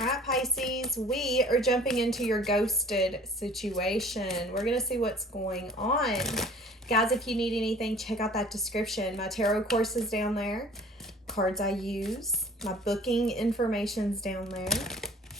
All right, Pisces, we are jumping into your ghosted situation. We're going to see what's going on. Guys, if you need anything, check out that description. My tarot course is down there. Cards I use. My booking information's down there.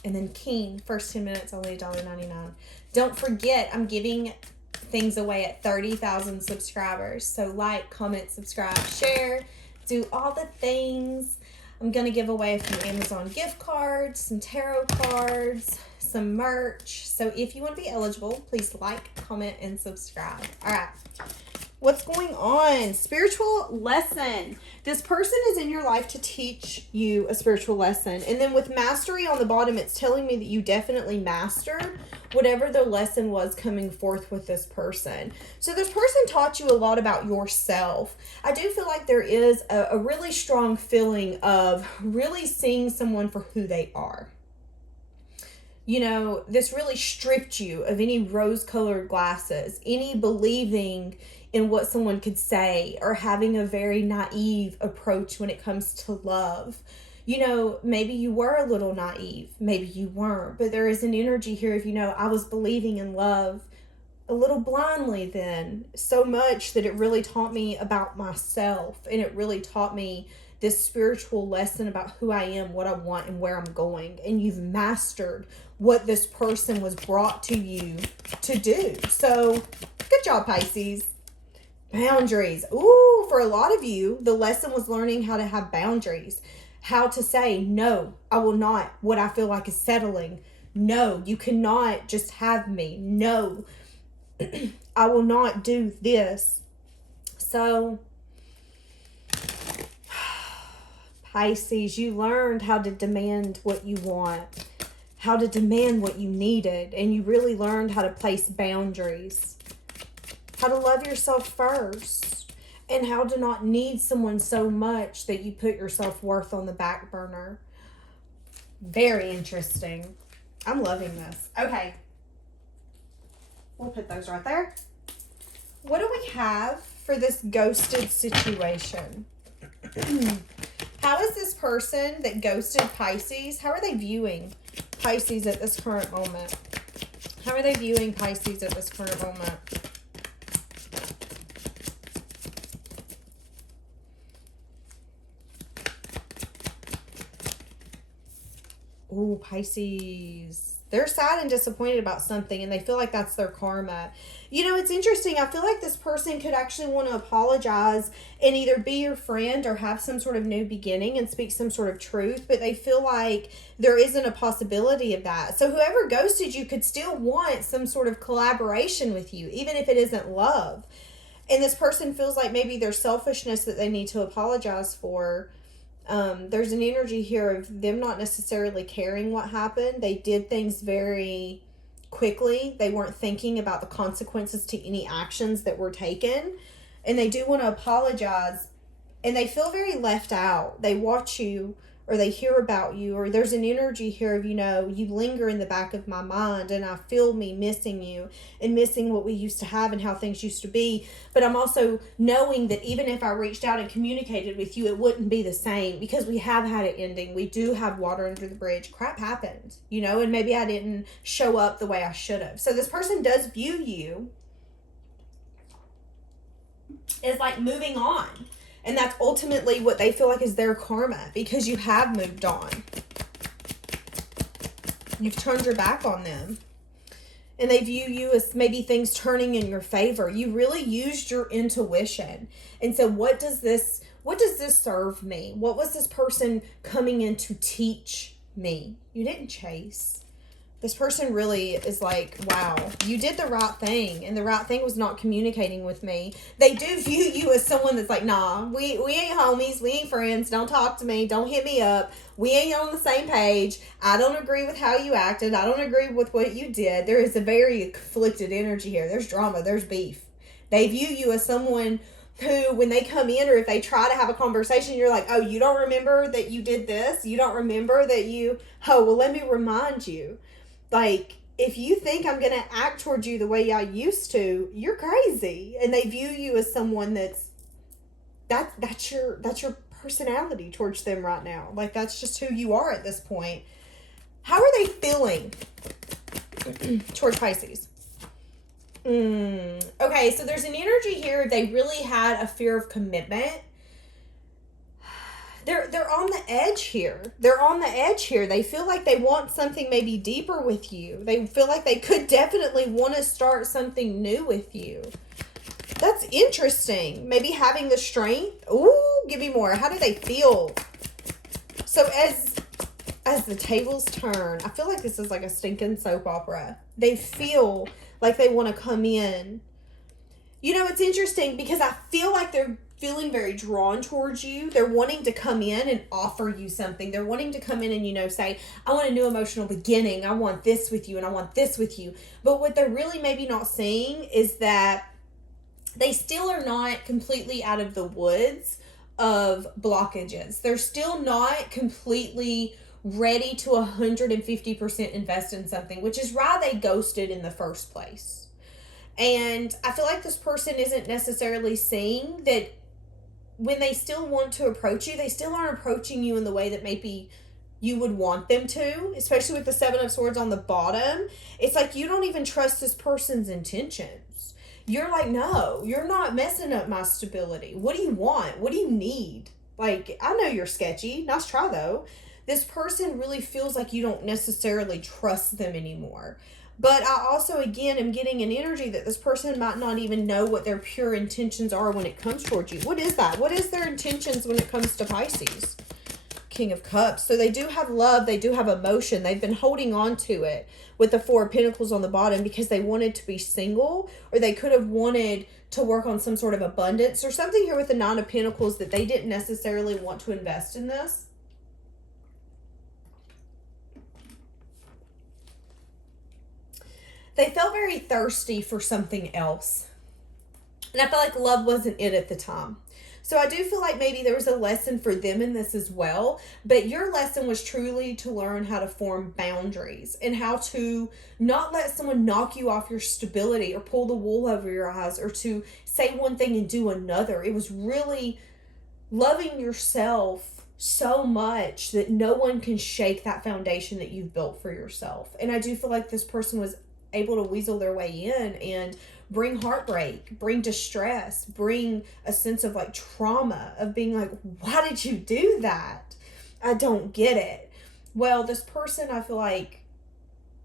And then Keen, first 10 minutes, only $1.99. Don't forget, I'm giving things away at 30,000 subscribers. So like, comment, subscribe, share, do all the things. I'm going to give away a few Amazon gift cards, some tarot cards, some merch. So if you want to be eligible, please like, comment, and subscribe. All right. What's going on? Spiritual lesson. This person is in your life to teach you a spiritual lesson. And then with mastery on the bottom, it's telling me that you definitely mastered whatever the lesson was coming forth with this person. So this person taught you a lot about yourself. I do feel like there is a really strong feeling of really seeing someone for who they are. You know, this really stripped you of any rose-colored glasses, any believing in what someone could say, or having a very naive approach when it comes to love. You know, maybe you were a little naive, maybe you weren't, but there is an energy here of, you know, I was believing in love a little blindly then, so much that it really taught me about myself, and it really taught me this spiritual lesson about who I am, what I want, and where I'm going. And you've mastered what this person was brought to you to do. So, good job, Pisces. Boundaries. Ooh, for a lot of you, the lesson was learning how to have boundaries. How to say, no, I will not. What I feel like is settling. No, you cannot just have me. No, I will not do this. So, Pisces, you learned how to demand what you want, how to demand what you needed, and you really learned how to place boundaries, how to love yourself first, and how to not need someone so much that you put your self-worth on the back burner. Very interesting. I'm loving this. Okay. We'll put those right there. What do we have for this ghosted situation? How is this person that ghosted Pisces, how are they viewing Pisces at this current moment? How are they viewing Pisces at this current moment? Ooh, Pisces. They're sad and disappointed about something, and they feel like that's their karma. You know, it's interesting. I feel like this person could actually want to apologize and either be your friend or have some sort of new beginning and speak some sort of truth, but they feel like there isn't a possibility of that. So whoever ghosted you could still want some sort of collaboration with you, even if it isn't love. And this person feels like maybe there's selfishness that they need to apologize for. There's an energy here of them not necessarily caring what happened. They did things very quickly. They weren't thinking about the consequences to any actions that were taken. And they do want to apologize. And they feel very left out. They watch you, or they hear about you, or there's an energy here of, you know, you linger in the back of my mind, and I feel me missing you and missing what we used to have and how things used to be. But I'm also knowing that even if I reached out and communicated with you, it wouldn't be the same, because we have had an ending. We do have water under the bridge. Crap happened, you know, and maybe I didn't show up the way I should have. So this person does view you as like moving on. And that's ultimately what they feel like is their karma, because you have moved on. You've turned your back on them. And they view you as maybe things turning in your favor. You really used your intuition. And so what does this serve me? What was this person coming in to teach me? You didn't chase. This person really is like, wow, you did the right thing, and the right thing was not communicating with me. They do view you as someone that's like, nah, we ain't homies, we ain't friends, don't talk to me, don't hit me up, we ain't on the same page, I don't agree with how you acted, I don't agree with what you did. There is a very conflicted energy here. There's drama, there's beef. They view you as someone who, when they come in, or if they try to have a conversation, you're like, oh, you don't remember that you did this? You don't remember that oh, well, let me remind you. Like, if you think I'm going to act towards you the way I used to, you're crazy. And they view you as someone that's your personality towards them right now. Like, that's just who you are at this point. How are they feeling toward Pisces? Okay, so there's an energy here. They really had a fear of commitment. They're on the edge here. They're on the edge here. They feel like they want something maybe deeper with you. They feel like they could definitely want to start something new with you. That's interesting. Maybe having the strength. Ooh, give me more. How do they feel? So as the tables turn, I feel like this is like a stinking soap opera. They feel like they want to come in. You know, it's interesting because I feel like they're feeling very drawn towards you. They're wanting to come in and offer you something. They're wanting to come in and, you know, say, I want a new emotional beginning. I want this with you and I want this with you. But what they're really maybe not seeing is that they still are not completely out of the woods of blockages. They're still not completely ready to 150% invest in something, which is why they ghosted in the first place. And I feel like this person isn't necessarily seeing that when they still want to approach you, they still aren't approaching you in the way that maybe you would want them to, especially with the Seven of Swords on the bottom. It's like you don't even trust this person's intentions. You're like, no, you're not messing up my stability. What do you want? What do you need? Like, I know you're sketchy. Nice try, though. This person really feels like you don't necessarily trust them anymore. But I also, again, am getting an energy that this person might not even know what their pure intentions are when it comes towards you. What is that? What is their intentions when it comes to Pisces? King of Cups. So they do have love. They do have emotion. They've been holding on to it with the Four of Pentacles on the bottom because they wanted to be single, or they could have wanted to work on some sort of abundance or something here with the Nine of Pentacles that they didn't necessarily want to invest in this. They felt very thirsty for something else. And I felt like love wasn't it at the time. So I do feel like maybe there was a lesson for them in this as well. But your lesson was truly to learn how to form boundaries and how to not let someone knock you off your stability or pull the wool over your eyes or to say one thing and do another. It was really loving yourself so much that no one can shake that foundation that you've built for yourself. And I do feel like this person was able to weasel their way in and bring heartbreak, bring distress, bring a sense of like trauma of being like, why did you do that? I don't get it. Well, this person, I feel like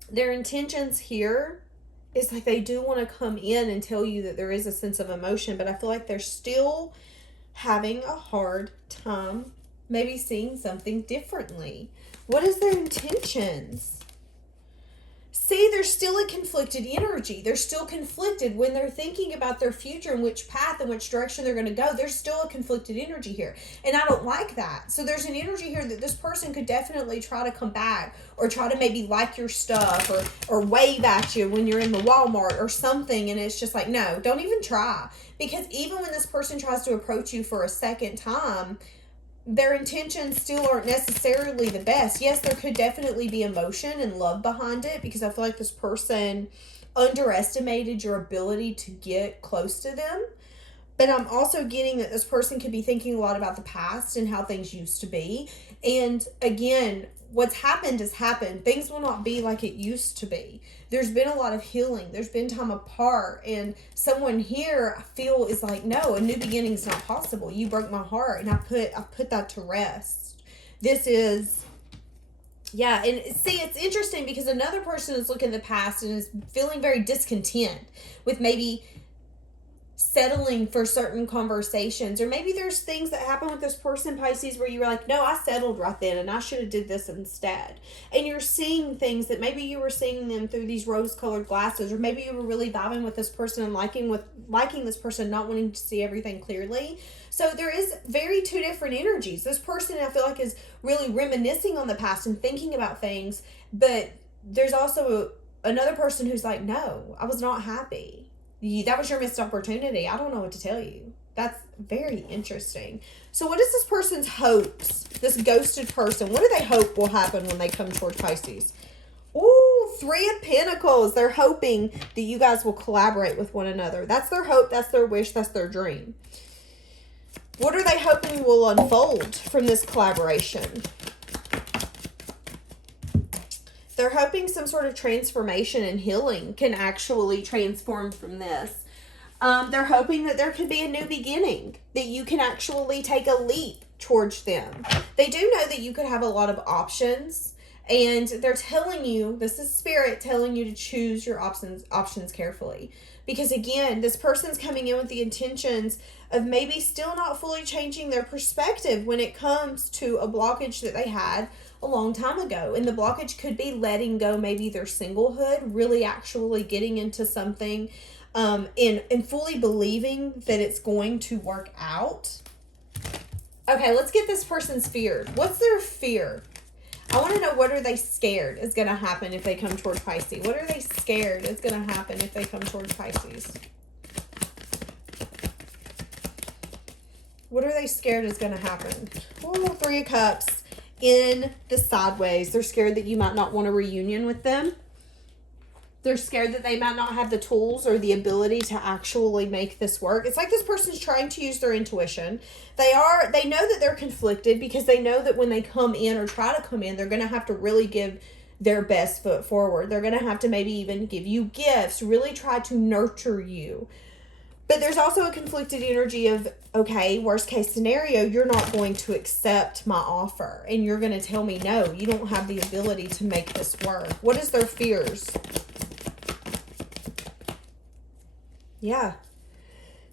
their intentions here is like they do want to come in and tell you that there is a sense of emotion, but I feel like they're still having a hard time maybe seeing something differently. What is their intentions? See, there's still a conflicted energy. They're still conflicted when they're thinking about their future and which path and which direction they're going to go. There's still a conflicted energy here. And I don't like that. So there's an energy here that this person could definitely try to come back or try to maybe like your stuff or wave at you when you're in the Walmart or something. And it's just like, no, don't even try. Because even when this person tries to approach you for a second time, their intentions still aren't necessarily the best. Yes, there could definitely be emotion and love behind it because I feel like this person underestimated your ability to get close to them. But I'm also getting that this person could be thinking a lot about the past and how things used to be. And again, what's happened has happened. Things will not be like it used to be. There's been a lot of healing. There's been time apart. And someone here I feel is like, no, a new beginning is not possible. You broke my heart. And I put that to rest. This is, yeah. And see, it's interesting because another person is looking at the past and is feeling very discontent with maybe settling for certain conversations, or maybe there's things that happen with this person, Pisces, where you were like, no, I settled right then and I should have did this instead. And you're seeing things that maybe you were seeing them through these rose-colored glasses, or maybe you were really vibing with this person and liking this person, not wanting to see everything clearly. So there is very two different energies. This person, I feel like, is really reminiscing on the past and thinking about things, but there's also another person who's like, no, I was not happy. That was your missed opportunity. I don't know what to tell you. That's very interesting. So what is this person's hopes? This ghosted person, what do they hope will happen when they come towards Pisces? Ooh, Three of Pentacles. They're hoping that you guys will collaborate with one another. That's their hope. That's their wish. That's their dream. What are they hoping will unfold from this collaboration? They're hoping some sort of transformation and healing can actually transform from this. They're hoping that there could be a new beginning, that you can actually take a leap towards them. They do know that you could have a lot of options, and they're telling you, this is spirit telling you to choose your options carefully. Because again, this person's coming in with the intentions of maybe still not fully changing their perspective when it comes to a blockage that they had a long time ago. And the blockage could be letting go maybe their singlehood, really actually getting into something and fully believing that it's going to work out. Okay, let's get this person's fear. What's their fear? I want to know, what are they scared is going to happen if they come toward Pisces? What are they scared is going to happen if they come toward Pisces? What are they scared is going to happen? Oh, 3 of Cups in the sideways. They're scared that you might not want a reunion with them. They're scared that they might not have the tools or the ability to actually make this work. It's like this person's trying to use their intuition. They know that they're conflicted because they know that when they come in or try to come in, they're going to have to really give their best foot forward. They're going to have to maybe even give you gifts, really try to nurture you. But there's also a conflicted energy of, okay, worst case scenario, you're not going to accept my offer. And you're going to tell me, no, you don't have the ability to make this work. What is their fears? Yeah.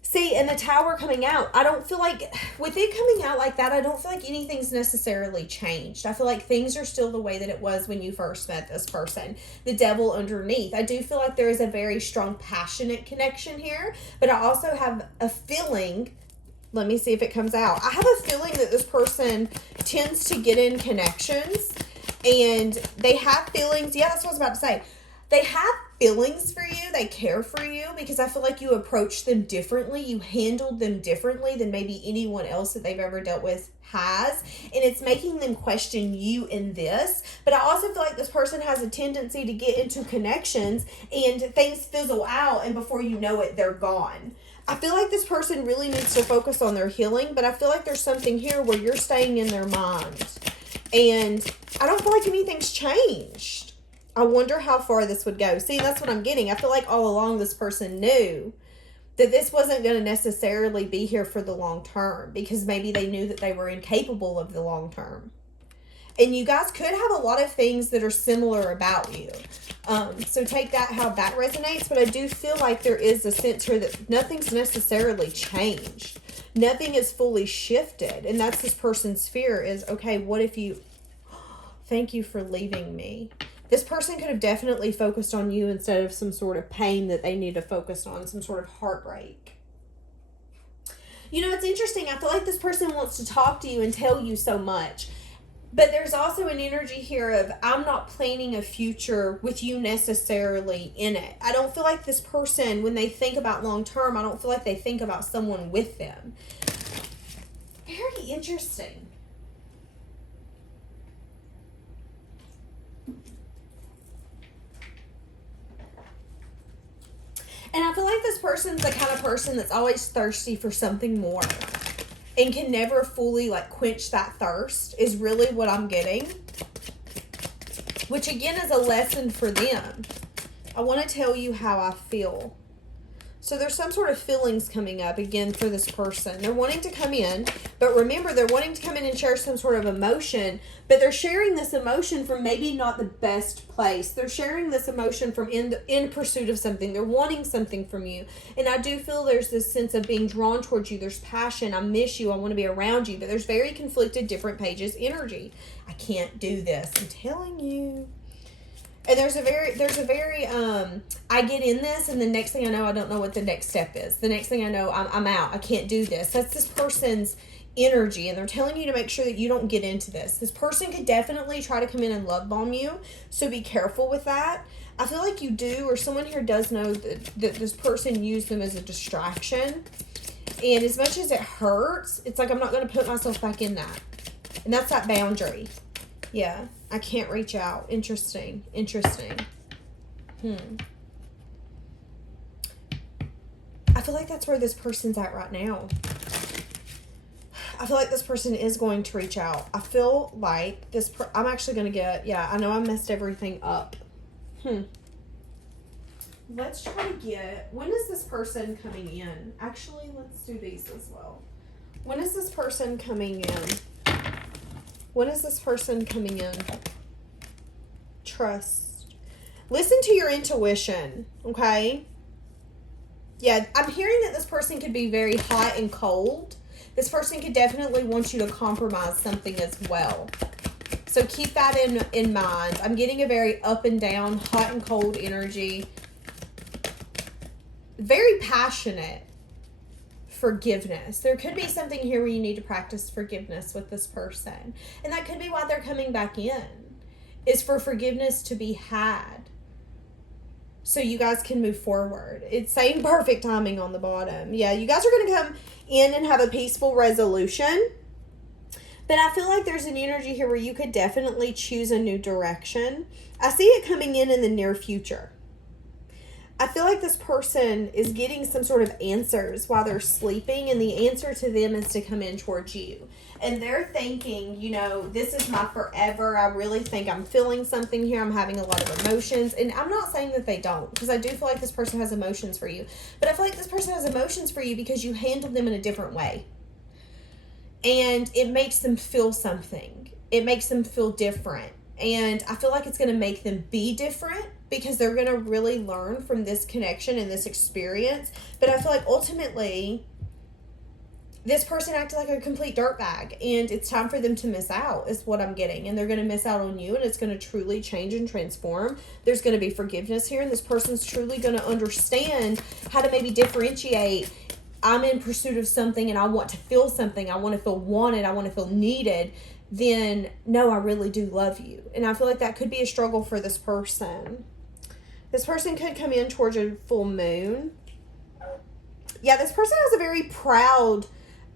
See, and the Tower coming out, I don't feel like, with it coming out like that, I don't feel like anything's necessarily changed. I feel like things are still the way that it was when you first met this person. The Devil underneath. I do feel like there is a very strong, passionate connection here, but I also have a feeling, let me see if it comes out. I have a feeling that this person tends to get in connections, and they have feelings. Yeah, that's what I was about to say. They have feelings for you. They care for you because I feel like you approach them differently. You handled them differently than maybe anyone else that they've ever dealt with has. And it's making them question you in this. But I also feel like this person has a tendency to get into connections and things fizzle out, and before you know it, they're gone. I feel like this person really needs to focus on their healing, but I feel like there's something here where you're staying in their mind. And I don't feel like anything's changed. I wonder how far this would go. See, that's what I'm getting. I feel like all along this person knew that this wasn't going to necessarily be here for the long term, because maybe they knew that they were incapable of the long term. And you guys could have a lot of things that are similar about you. So take that how that resonates. But I do feel like there is a sense here that nothing's necessarily changed. Nothing is fully shifted. And that's this person's fear is, okay, what if you... Thank you for leaving me. This person could have definitely focused on you instead of some sort of pain that they need to focus on, some sort of heartbreak. You know, it's interesting. I feel like this person wants to talk to you and tell you so much. But there's also an energy here of, I'm not planning a future with you necessarily in it. I don't feel like this person, when they think about long term, I don't feel like they think about someone with them. Very interesting. And I feel like this person's the kind of person that's always thirsty for something more and can never fully like quench that thirst is really what I'm getting. Which again is a lesson for them. I want to tell you how I feel. So there's some sort of feelings coming up again for this person. They're wanting to come in, but remember they're wanting to come in and share some sort of emotion, but they're sharing this emotion from maybe not the best place. They're sharing this emotion from in pursuit of something. They're wanting something from you. And I do feel there's this sense of being drawn towards you. There's passion. I miss you. I want to be around you. But there's very conflicted different pages energy. I can't do this. I'm telling you. And there's a very, I get in this, and the next thing I know, I don't know what the next step is. The next thing I know, I'm out. I can't do this. That's this person's energy, and they're telling you to make sure that you don't get into this. This person could definitely try to come in and love bomb you, so be careful with that. I feel like you do, or someone here does know that this person used them as a distraction. And as much as it hurts, it's like I'm not going to put myself back in that. And that's that boundary. Yeah, I can't reach out. Interesting. I feel like that's where this person's at right now. I feel like this person is going to reach out. I feel like I'm actually going to get, I know I messed everything up. Let's try to get, when is this person coming in? Actually, let's do these as well. When is this person coming in? When is this person coming in? Trust. Listen to your intuition, okay? Yeah, I'm hearing that this person could be very hot and cold. This person could definitely want you to compromise something as well. So keep that in mind. I'm getting a very up and down, hot and cold energy. Very passionate. Forgiveness. There could be something here where you need to practice forgiveness with this person. And that could be why they're coming back in. Is for forgiveness to be had. So you guys can move forward. It's saying perfect timing on the bottom. Yeah, you guys are going to come in and have a peaceful resolution. But I feel like there's an energy here where you could definitely choose a new direction. I see it coming in the near future. I feel like this person is getting some sort of answers while they're sleeping, and the answer to them is to come in towards you. And they're thinking, this is my forever. I really think I'm feeling something here. I'm having a lot of emotions. And I'm not saying that they don't, because I do feel like this person has emotions for you. But I feel like this person has emotions for you because you handled them in a different way. And it makes them feel something. It makes them feel different. And I feel like it's going to make them be different because they're going to really learn from this connection and this experience. But I feel like ultimately, this person acted like a complete dirtbag, and it's time for them to miss out is what I'm getting. And they're going to miss out on you, and it's going to truly change and transform. There's going to be forgiveness here, and this person's truly going to understand how to maybe differentiate. I'm in pursuit of something, and I want to feel something. I want to feel wanted. I want to feel needed. Then, no, I really do love you. And I feel like that could be a struggle for this person. This person could come in towards a full moon. Yeah, this person has a very proud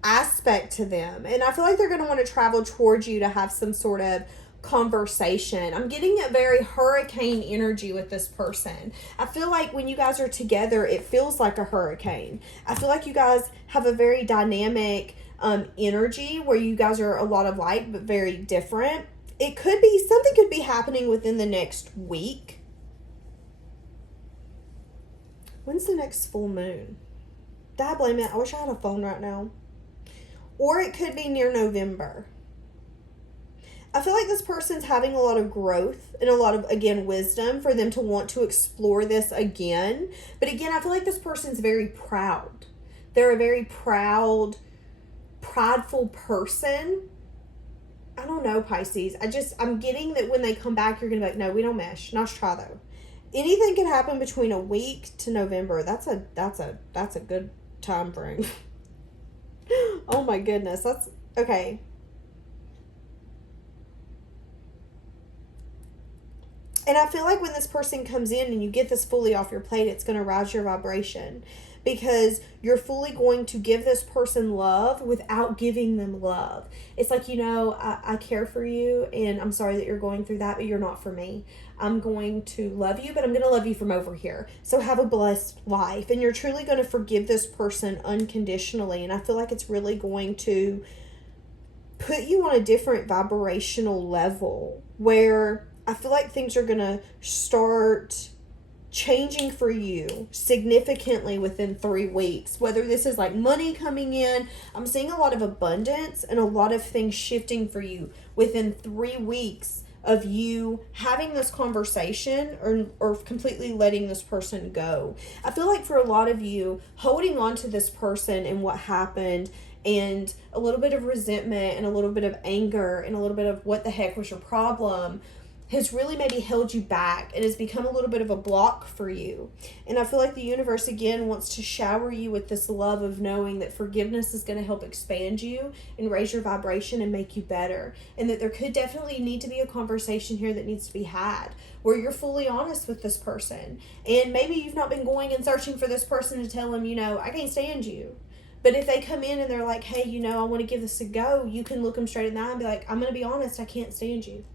aspect to them. And I feel like they're going to want to travel towards you to have some sort of conversation. I'm getting a very hurricane energy with this person. I feel like when you guys are together, it feels like a hurricane. I feel like you guys have a very dynamic energy where you guys are a lot alike but very different. It could be, something could be happening within the next week. When's the next full moon? Dad, blame it. I wish I had a phone right now. Or it could be near November. I feel like this person's having a lot of growth and a lot of, again, wisdom for them to want to explore this again. But again, I feel like this person's very proud. They're a very prideful person. I don't know, Pisces. I'm getting that when they come back, you're going to be like, no, we don't mesh. Nice try, though. Anything can happen between a week to November. That's a good time frame. Oh my goodness. That's okay. And I feel like when this person comes in and you get this fully off your plate, it's going to rise your vibration. Because you're fully going to give this person love without giving them love. It's like, I care for you, and I'm sorry that you're going through that, but you're not for me. I'm going to love you, but I'm going to love you from over here. So have a blessed life. And you're truly going to forgive this person unconditionally. And I feel like it's really going to put you on a different vibrational level where I feel like things are going to start changing for you significantly within 3 weeks. Whether this is like money coming in, I'm seeing a lot of abundance and a lot of things shifting for you within 3 weeks of you having this conversation or completely letting this person go. I feel like for a lot of you, holding on to this person and what happened and a little bit of resentment and a little bit of anger and a little bit of what the heck was your problem has really maybe held you back and has become a little bit of a block for you. And I feel like the universe, again, wants to shower you with this love of knowing that forgiveness is going to help expand you and raise your vibration and make you better. And that there could definitely need to be a conversation here that needs to be had where you're fully honest with this person. And maybe you've not been going and searching for this person to tell them, I can't stand you. But if they come in and they're like, hey, I want to give this a go, you can look them straight in the eye and be like, I'm going to be honest, I can't stand you.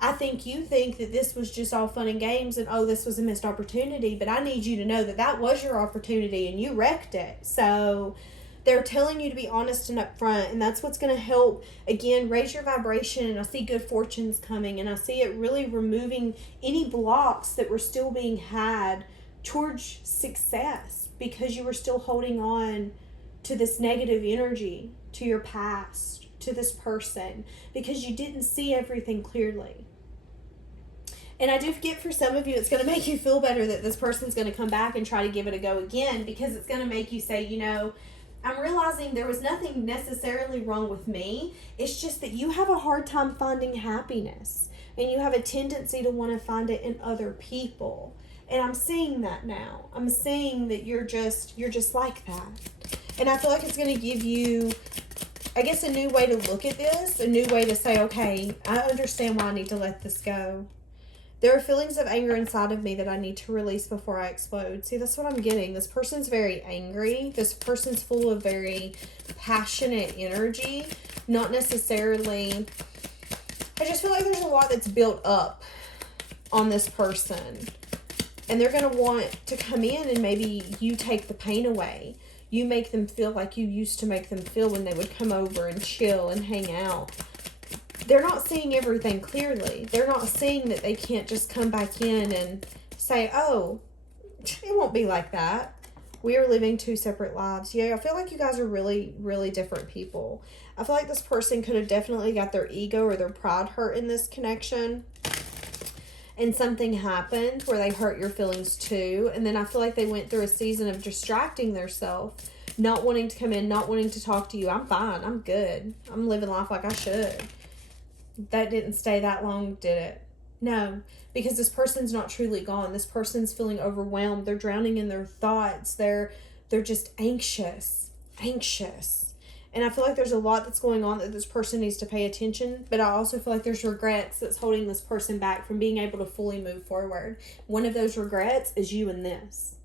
I think you think that this was just all fun and games and, this was a missed opportunity. But I need you to know that was your opportunity and you wrecked it. So They're telling you to be honest and upfront, and that's what's going to help, again, raise your vibration. And I see good fortunes coming, and I see it really removing any blocks that were still being had towards success because you were still holding on to this negative energy, to your past, to this person, because you didn't see everything clearly. And I do get for some of you, it's going to make you feel better that this person's going to come back and try to give it a go again, because it's going to make you say, you know, I'm realizing there was nothing necessarily wrong with me. It's just that you have a hard time finding happiness, and you have a tendency to want to find it in other people. And I'm seeing that now. I'm seeing that you're just like that. And I feel like it's going to give you, I guess, a new way to look at this, a new way to say, okay, I understand why I need to let this go. There are feelings of anger inside of me that I need to release before I explode. See, that's what I'm getting. This person's very angry. This person's full of very passionate energy. Not necessarily... I just feel like there's a lot that's built up on this person. And they're going to want to come in and maybe you take the pain away. You make them feel like you used to make them feel when they would come over and chill and hang out. They're not seeing everything clearly. They're not seeing that they can't just come back in and say, oh, it won't be like that. We are living two separate lives. Yeah, I feel like you guys are really, really different people. I feel like this person could have definitely got their ego or their pride hurt in this connection. And something happened where they hurt your feelings too. And then I feel like they went through a season of distracting themselves, not wanting to come in, not wanting to talk to you. I'm fine. I'm good. I'm living life like I should. That didn't stay that long, did it? No, because this person's not truly gone. This person's feeling overwhelmed. They're drowning in their thoughts. They're just anxious. And I feel like there's a lot that's going on that this person needs to pay attention. But I also feel like there's regrets that's holding this person back from being able to fully move forward. One of those regrets is you and this.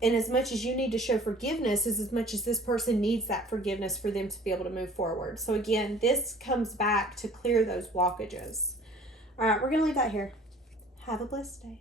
And as much as you need to show forgiveness is as much as this person needs that forgiveness for them to be able to move forward. So again, this comes back to clear those blockages. All right, we're going to leave that here. Have a blessed day.